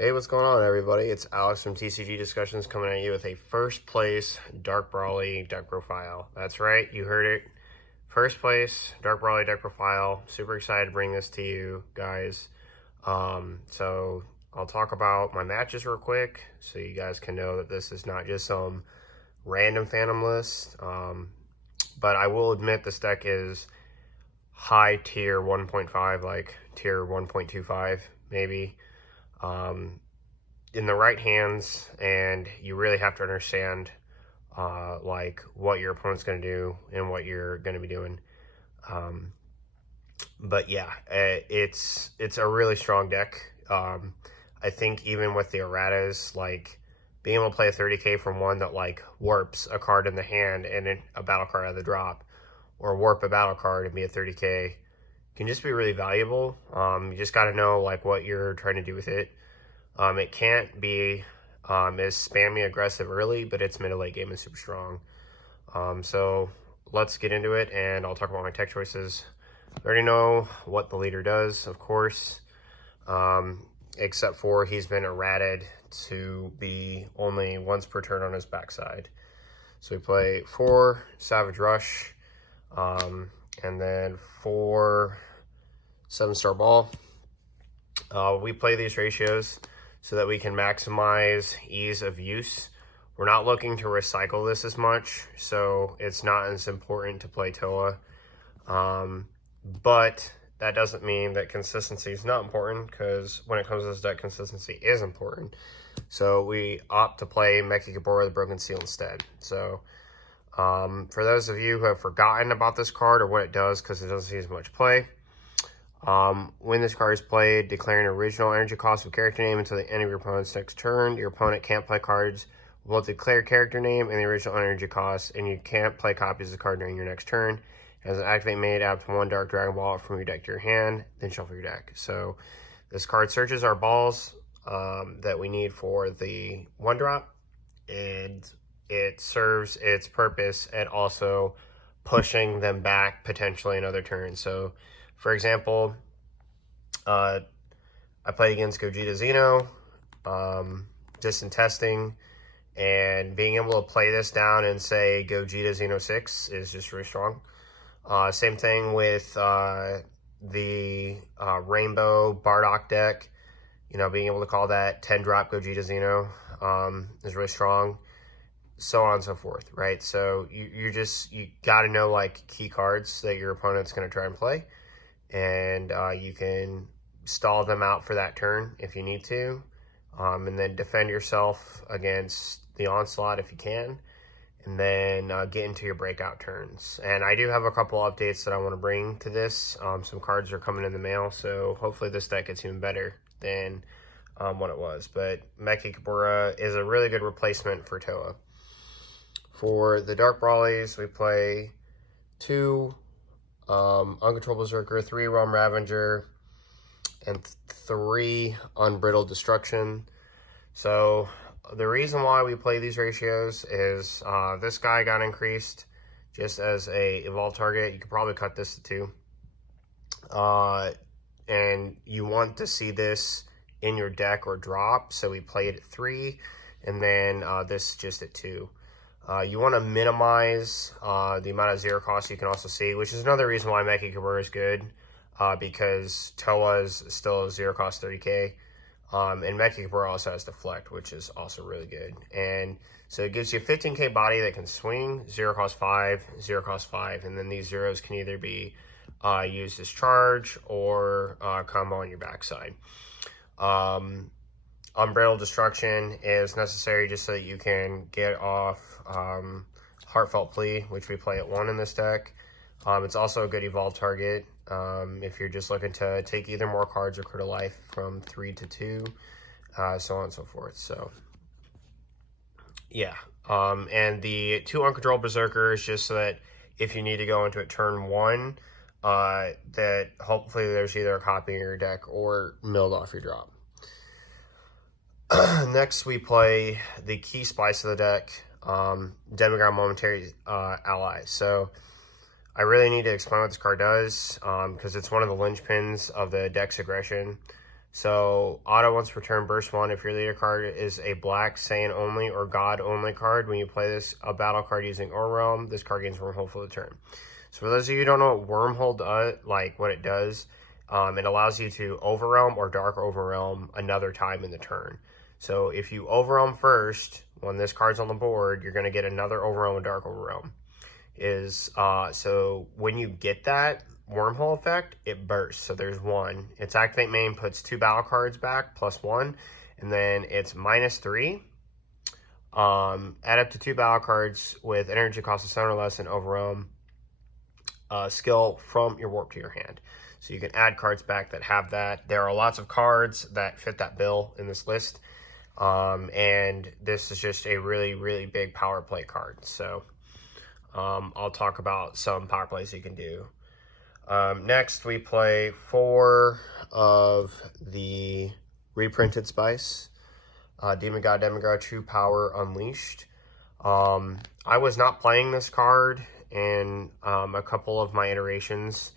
Hey, what's going on, everybody? It's Alex from TCG Discussions coming at you with a first place Dark Brawly deck profile. That's right, you heard it. First place Dark Brawly deck profile. Super excited to bring this to you guys. So I'll talk about my matches real quick so you guys can know that this is not just some random Phantom list. But I will admit this deck is high tier 1.5, like tier 1.25 maybe. In the right hands, and you really have to understand like what your opponent's going to do and what you're going to be doing. But yeah, it's a really strong deck. I think even with the erratas, like being able to play a 30k from one that like warps a card in the hand and a battle card out of the drop, or warp a battle card and be a 30k, can just be really valuable. You just got to know like what you're trying to do with it. It can't be as spammy aggressive early, but its mid to late game is super strong. So let's get into it, and I'll talk about my tech choices. I already know what the leader does, of course, except for he's been errated to be only once per turn on his backside. So we play 4 Savage Rush, and then 4 7-star Ball. We play these ratios so that we can maximize ease of use. We're not looking to recycle this as much, so it's not as important to play Toa. But that doesn't mean that consistency is not important, because when it comes to this deck, consistency is important. So we opt to play Mechikabura the Broken Seal instead. So for those of you who have forgotten about this card or what it does, because it doesn't see as much play, when this card is played, declare an original energy cost of character name until the end of your opponent's next turn. Your opponent can't play cards will declare character name and the original energy cost, and you can't play copies of the card during your next turn. As an activate made, add 1 Dark Dragon Ball from your deck to your hand, then shuffle your deck. So this card searches our balls that we need for the 1-drop, and it serves its purpose at also pushing them back potentially another turn. So for example, I played against Gogeta Xeno, distant testing, and being able to play this down and say Gogeta Xeno 6 is just really strong. Same thing with the Rainbow Bardock deck. You know, being able to call that 10-drop Gogeta Xeno is really strong. So on and so forth, right? So you got to know like key cards that your opponent's going to try and play. And you can stall them out for that turn if you need to, and then defend yourself against the onslaught if you can, and then get into your breakout turns. And I do have a couple updates that I want to bring to this. Some cards are coming in the mail, so hopefully this deck gets even better than what it was. But Mechikabura is a really good replacement for Toa. For the Dark Brawlies, we play 2 Uncontrollable Berserker, 3 Realm Ravager, and 3 Unbridled Destruction. So the reason why we play these ratios is this guy got increased just as a evolve target. You could probably cut this to 2. And you want to see this in your deck or drop, so we play it at 3, and then this just at 2. You want to minimize the amount of 0 cost you can also see, which is another reason why Mechikabura is good, because Toa is still a 0 cost 30k, and Mechikabura also has Deflect, which is also really good. And so it gives you a 15k body that can swing, 0 cost 5, 0 cost 5, and then these zeros can either be used as charge or combo on your backside. Unbridled Destruction is necessary just so that you can get off Heartfelt Plea, which we play at 1 in this deck. It's also a good evolve target if you're just looking to take either more cards or crit a life from 3 to 2, so on and so forth. So yeah, and the 2 Uncontrolled Berserkers, just so that if you need to go into it turn 1, that hopefully there's either a copy in your deck or milled off your drop. Next, we play the key spice of the deck, Demigod Momentary Ally. So I really need to explain what this card does, because it's one of the linchpins of the deck's aggression. So auto once per turn, burst 1. If your leader card is a black, Saiyan only, or God only card, when you play this a battle card using Overwhelm, this card gains Wormhole for the turn. So for those of you who don't know what Wormhole does, like what it does, it allows you to Overwhelm or Dark Overwhelm another time in the turn. So if you Overwhelm first, when this card's on the board, you're going to get another Overwhelm and Dark Overwhelm. So when you get that Wormhole effect, it bursts. So there's 1. Its activate main puts 2 battle cards back plus 1, and then it's -3. Add up to 2 battle cards with energy cost of 7 or less and Overwhelm skill from your warp to your hand. So you can add cards back that have that. There are lots of cards that fit that bill in this list. And this is just a really, really big power play card. So I'll talk about some power plays you can do. Next, we play 4 of the reprinted Spice. Demon God, True Power Unleashed. I was not playing this card in a couple of my iterations,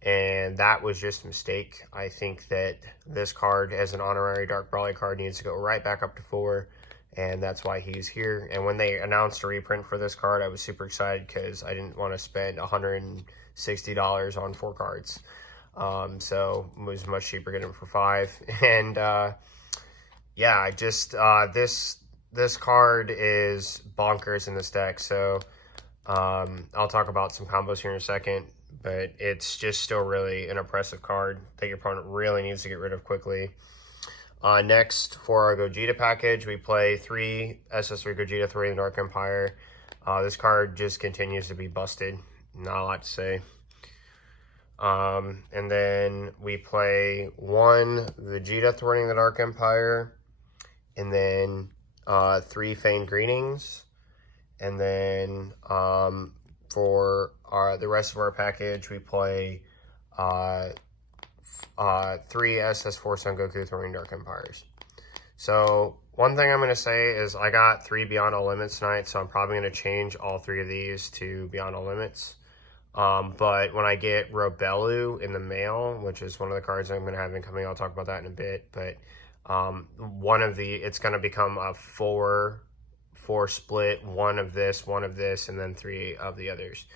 and that was just a mistake. I think that this card, as an honorary Dark Brawler card, needs to go right back up to 4, and that's why he's here. And when they announced a reprint for this card, I was super excited because I didn't want to spend $160 on 4 cards. So it was much cheaper getting them for 5. And yeah, I just this card is bonkers in this deck. So I'll talk about some combos here in a second, but it's just still really an impressive card that your opponent really needs to get rid of quickly. Next, for our Gogeta package, we play 3 SS3 Gogeta, 3 in the Dark Empire. This card just continues to be busted. Not a lot to say. And then we play 1 Vegeta thwarting the Dark Empire, and then 3 Feigned Greetings. And then for the rest of our package, we play 3 SS4 Son Goku thwarting Dark Empires. So one thing I'm going to say is I got 3 Beyond All Limits tonight, so I'm probably going to change all 3 of these to Beyond All Limits. But when I get Robelu in the mail, which is one of the cards I'm going to have incoming, I'll talk about that in a bit. But it's going to become a 4 split, 1 of this, and then 3 of the others.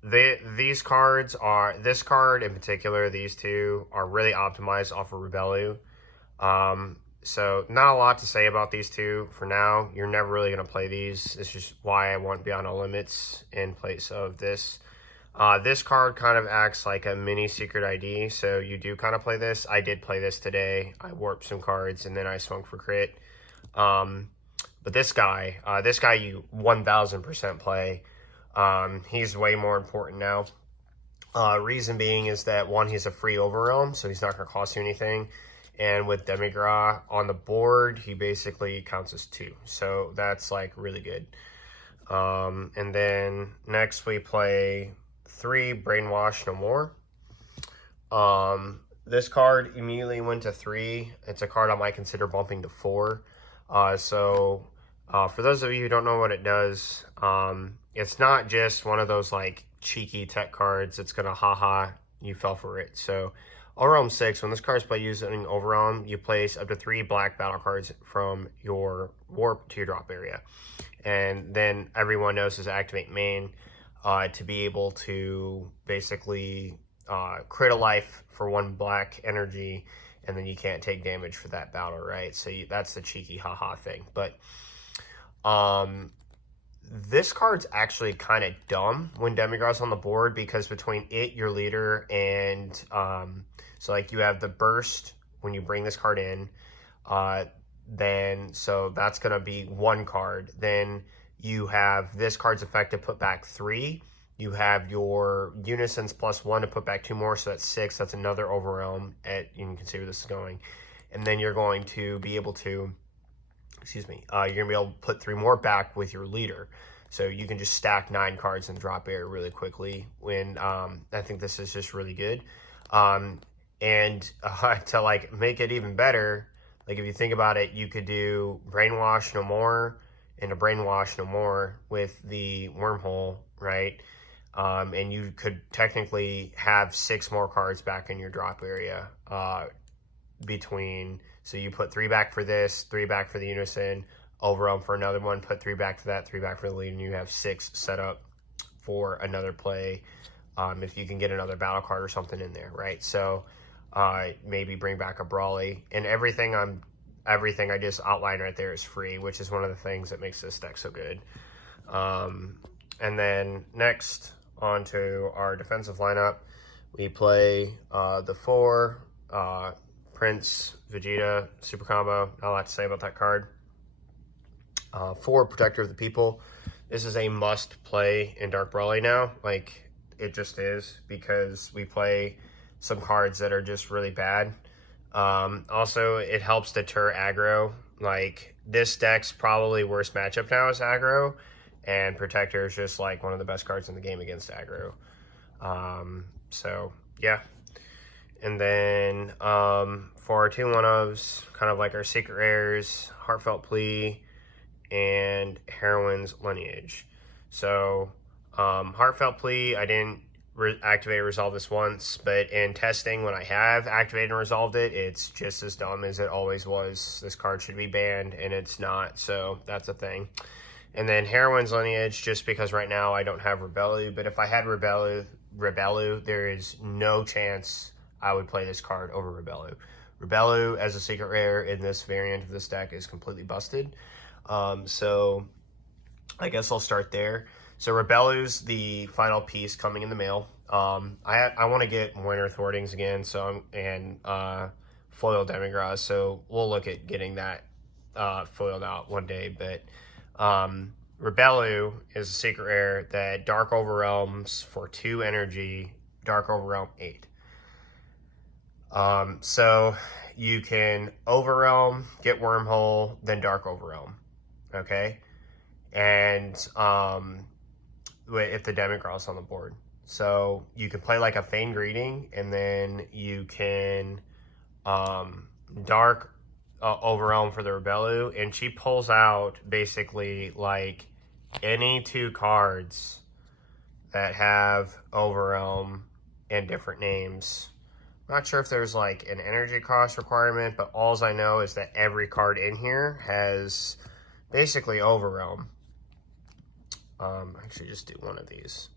These cards are, this card in particular, these 2 are really optimized off of Rebellu. So not a lot to say about these 2 for now. You're never really going to play these. It's just why I want Beyond All Limits in place of this. This card kind of acts like a mini secret ID, so you do kind of play this. I did play this today. I warped some cards, and then I swung for crit. But this guy you 1000% play. He's way more important now. Reason being is that 1, he's a free Overwhelm, so he's not going to cost you anything. And with Demigra on the board, he basically counts as 2. So that's like really good. And then next we play 3 Brainwash No More. This card immediately went to 3. It's a card I might consider bumping to 4. For those of you who don't know what it does, it's not just one of those like cheeky tech cards. It's gonna haha, you fell for it. So Overwhelm 6, when this card is played using Overwhelm, you place up to 3 black battle cards from your warp to your drop area. And then everyone knows his activate main to be able to basically crit a life for 1 black energy, and then you can't take damage for that battle, right? So that's the cheeky haha thing. But this card's actually kind of dumb when Demigra's on the board, because between it, your leader, and so like you have the burst when you bring this card in, so that's going to be 1 card. Then you have this card's effect to put back 3. You have your Unisons +1 to put back 2 more, so that's 6. That's another Overwhelm. You can see where this is going. And then you're going to be able to, you're going to be able to put 3 more back with your leader. So you can just stack 9 cards and drop air really quickly. I think this is just really good. To like make it even better, like if you think about it, you could do Brainwash No More and a Brainwash No More with the Wormhole, right? And you could technically have 6 more cards back in your drop area between. So you put 3 back for this, 3 back for the unison, overwhelm for another one, put 3 back for that, 3 back for the lead, and you have 6 set up for another play. If you can get another battle card or something in there, right? So maybe bring back a Brawly, and everything I just outlined right there is free, which is one of the things that makes this deck so good. And then next, on to our defensive lineup, we play the 4 Prince Vegeta Super Combo. Not a lot to say about that card. 4 Protector of the People. This is a must play in Dark Brawly now. Like, it just is, because we play some cards that are just really bad. Also, it helps deter aggro. Like, this deck's probably worst matchup now is aggro, and Protector is just like one of the best cards in the game against aggro. So yeah. And then for our 2 1-ofs, kind of like our secret rares, Heartfelt Plea and Heroine's Lineage. So Heartfelt Plea, I didn't activate and resolve this once, but in testing, when I have activated and resolved it, it's just as dumb as it always was. This card should be banned, and it's not, so that's a thing. And then Heroine's Lineage, just because right now I don't have Rebellu, but if I had Rebellu, there is no chance I would play this card over Rebellu. Rebellu as a secret rare in this variant of this deck is completely busted. So I guess I'll start there. So Rebellu's the final piece coming in the mail. I want to get Winter Thwartings again, and Foil Demigras, so we'll look at getting that foiled out one day. But Rebellu is a secret rare that Dark Overwhelms for 2 energy, Dark Overwhelm 8. So you can Overwhelm, get Wormhole, then Dark Overwhelm, okay? And if the Demigras on the board. So you can play like a Feigned Greeting, and then you can Dark Overwhelm for the Rebellu, and she pulls out basically like any 2 cards that have Overwhelm and different names. I'm not sure if there's like an energy cost requirement, but all I know is that every card in here has basically Overwhelm. Actually, just do one of these.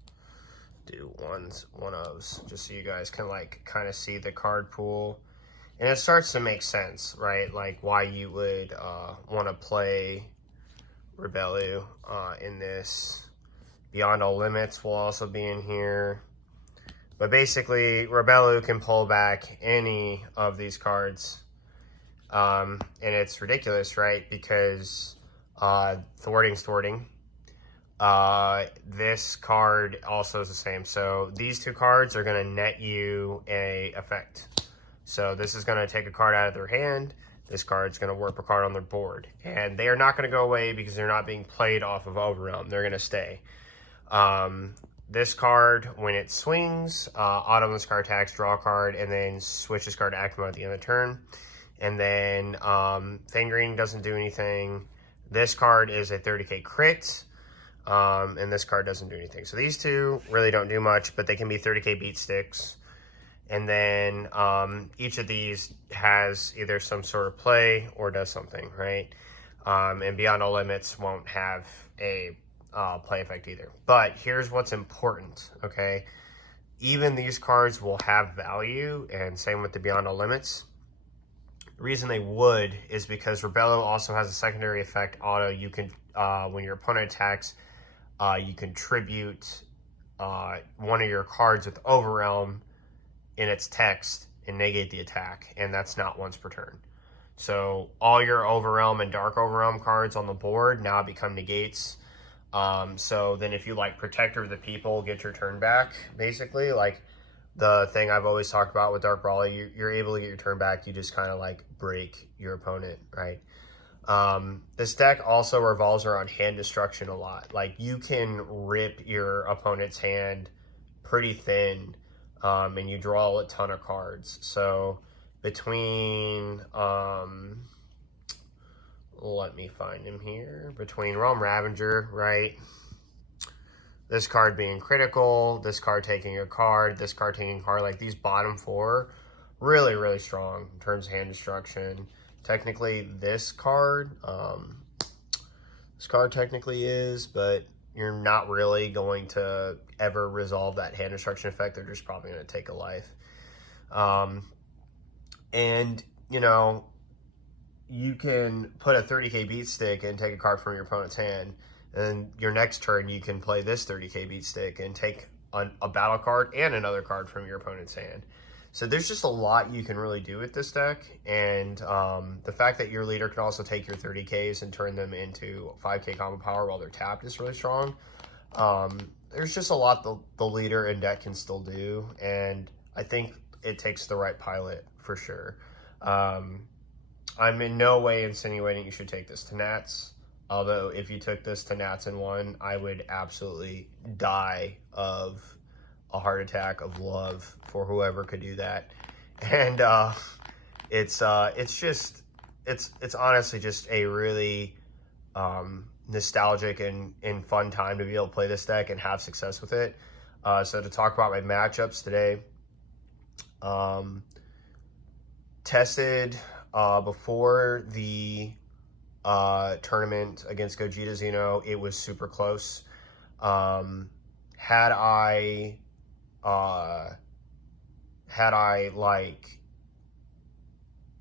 Do one of, just so you guys can like kind of see the card pool, and it starts to make sense, right? Like why you would want to play Rebellu in this. Beyond All Limits will also be in here, but basically Rebellu can pull back any of these cards, and it's ridiculous, right? Because Thwarting's Thwarting. This card also is the same. So these 2 cards are going to net you a effect. So this is going to take a card out of their hand. This card's going to warp a card on their board. And they are not going to go away because they're not being played off of Overwhelm. They're going to stay. This card, when it swings, autumn this card attacks, draw a card, and then switch this card to active mode at the end of the turn. And then Feigned Greeting doesn't do anything. This card is a 30k crit. And this card doesn't do anything. So these 2 really don't do much, but they can be 30k beat sticks. And then each of these has either some sort of play or does something, right? And Beyond All Limits won't have a play effect either. But here's what's important, okay? Even these cards will have value, and same with the Beyond All Limits. The reason they would is because Rebellu also has a secondary effect auto. You can, when your opponent attacks, you contribute one of your cards with Overwhelm in its text and negate the attack, and that's not once per turn. So all your Overwhelm and Dark Overwhelm cards on the board now become negates. So then if you like Protector of the People, get your turn back, basically. Like the thing I've always talked about with Dark Brawly, you're able to get your turn back. You just kind of like break your opponent, right? This deck also revolves around hand destruction a lot. Like you can rip your opponent's hand pretty thin, and you draw a ton of cards. So between, let me find him here, between Realm Ravager, right? this card being critical, this card taking a card, this card taking a card. Like, these bottom four, really, really strong in terms of hand destruction. Technically, this card technically is, but you're not really going to ever resolve that hand destruction effect. They're just probably going to take a life. And, you know, you can put a 30k beat stick and take a card from your opponent's hand. And your next turn, you can play this 30k beat stick and take a battle card and another card from your opponent's hand. So there's just a lot you can really do with this deck. And the fact that your leader can also take your 30ks and turn them into 5k combo power while they're tapped is really strong. There's just a lot the leader and deck can still do. And I think it takes the right pilot for sure. I'm in no way insinuating you should take this to Nats. Although if you took this to Nats and won, I would absolutely die of a heart attack of love for whoever could do that. And it's honestly just a really nostalgic and fun time to be able to play this deck and have success with it. So to talk about my matchups today, tested before the tournament against Gogeta Xeno, it was super close. Had I like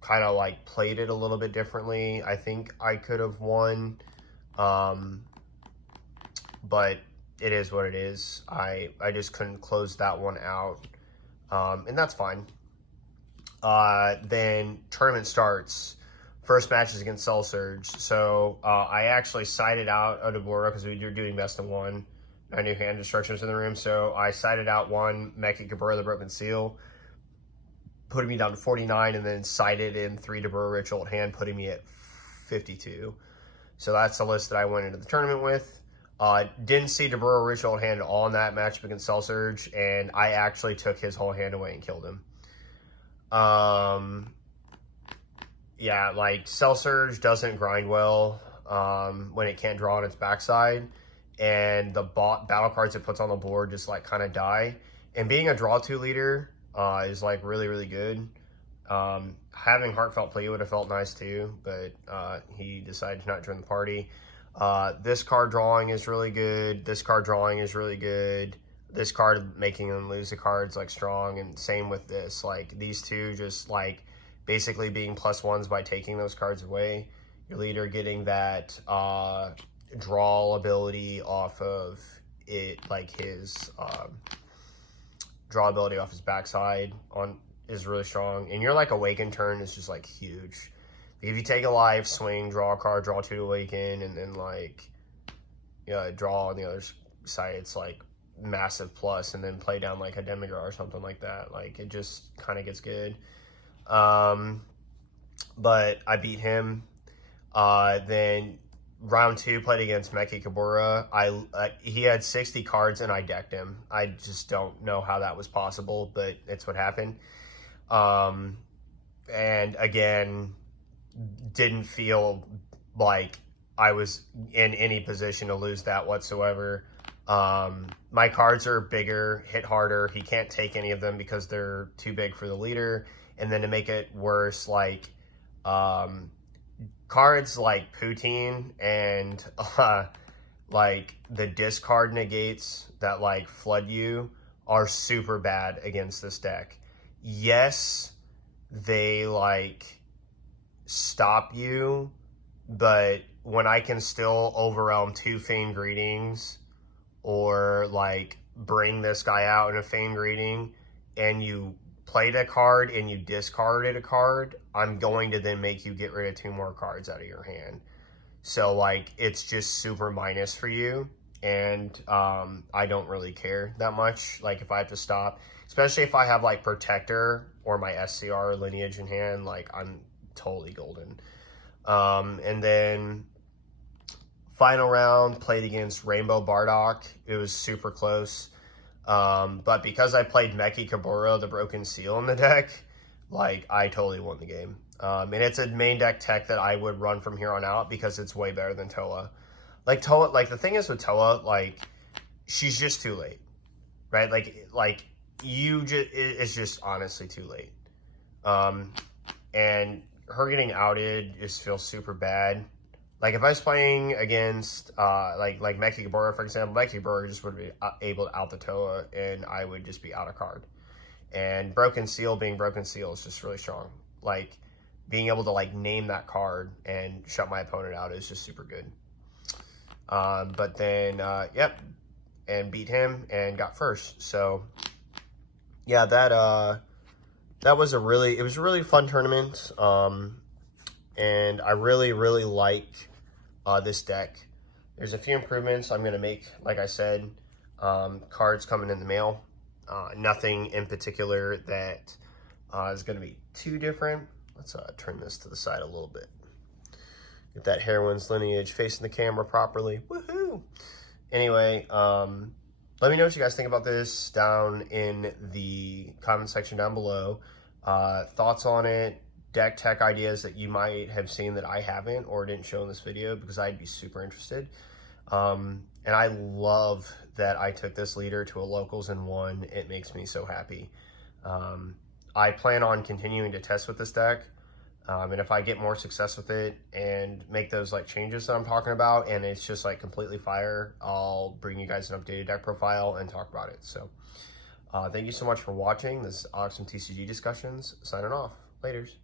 kind of like played it a little bit differently, I think I could have won. But it is what it is. I just couldn't close that one out. And that's fine. Then tournament starts. First match is against Cell Surge. So I actually sided out Odeboro because we were doing best of one. I knew hand destruction was in the room, so I sided out one Mecha Kabura, the Broken Seal, putting me down to 49, and then sided in 3 Debura Ritual at hand, putting me at 52. So that's the list that I went into the tournament with. Didn't see Debura Ritual at hand at all in that matchup against Cell Surge, and I actually took his whole hand away and killed him. Yeah, like, Cell Surge doesn't grind well when it can't draw on its backside, and the battle cards it puts on the board just, like, kind of die. And being a draw 2 leader is, like, really, really good. Having Heartfelt Plea would have felt nice, too, but he decided to not join the party. This card drawing is really good. This card drawing is really good. This card making them lose the cards, like, strong, and same with this. Like, these two just, like, basically being +1s by taking those cards away. Your leader getting that draw ability off of it, like his draw ability off his backside is really strong. And your like awaken turn is just like huge. If you take a life, swing, draw a card, draw 2 to awaken, and then like draw on the other side, it's like massive plus, and then play down like a Demigra or something like that. Like it just kind of gets good. But I beat him. Then round 2 played against Mecha Kabura. He had 60 cards and I decked him. I just don't know how that was possible, but it's what happened. And again, didn't feel like I was in any position to lose that whatsoever. My cards are bigger, hit harder. He can't take any of them because they're too big for the leader. And then to make it worse, like cards like Poutine and like the discard negates that like flood you are super bad against this deck. Yes, they like stop you, but when I can still overwhelm 2 Feigned Greetings or like bring this guy out in a Feigned Greeting and you played a card and you discarded a card, I'm going to then make you get rid of 2 more cards out of your hand. So like it's just super minus for you, and I don't really care that much. Like if I have to stop, especially if I have like Protector or my SCR lineage in hand, like I'm totally golden. And then final round played against Rainbow Bardock. It was super close. But because I played Mecha Kabura, the Broken Seal in the deck, like I totally won the game. And it's a main deck tech that I would run from here on out because it's way better than Toa. Like Toa, like the thing is with Toa, like she's just too late, right? It's just honestly too late. And her getting outed just feels super bad. Like if I was playing against like Meki Gabora, for example, Meki Gabora just would be able to out the Toa, and I would just be out of card. And Broken Seal being Broken Seal is just really strong. Like being able to like name that card and shut my opponent out is just super good. But then yep, and beat him and got first. So yeah, that was it was a really fun tournament. And I really like this deck. There's a few improvements I'm gonna make, like I said. Cards coming in the mail. Nothing in particular that is gonna be too different. Let's turn this to the side a little bit. Get that Heroine's Lineage facing the camera properly. Woohoo! Anyway, let me know what you guys think about this down in the comment section down below. Thoughts on it, deck tech ideas that you might have seen that I haven't or didn't show in this video, because I'd be super interested. And I love that I took this leader to a locals and won. It makes me so happy. I plan on continuing to test with this deck. And if I get more success with it and make those like changes that I'm talking about, and it's just like completely fire, I'll bring you guys an updated deck profile and talk about it. So thank you so much for watching. This is Awesome TCG Discussions signing off. Laters.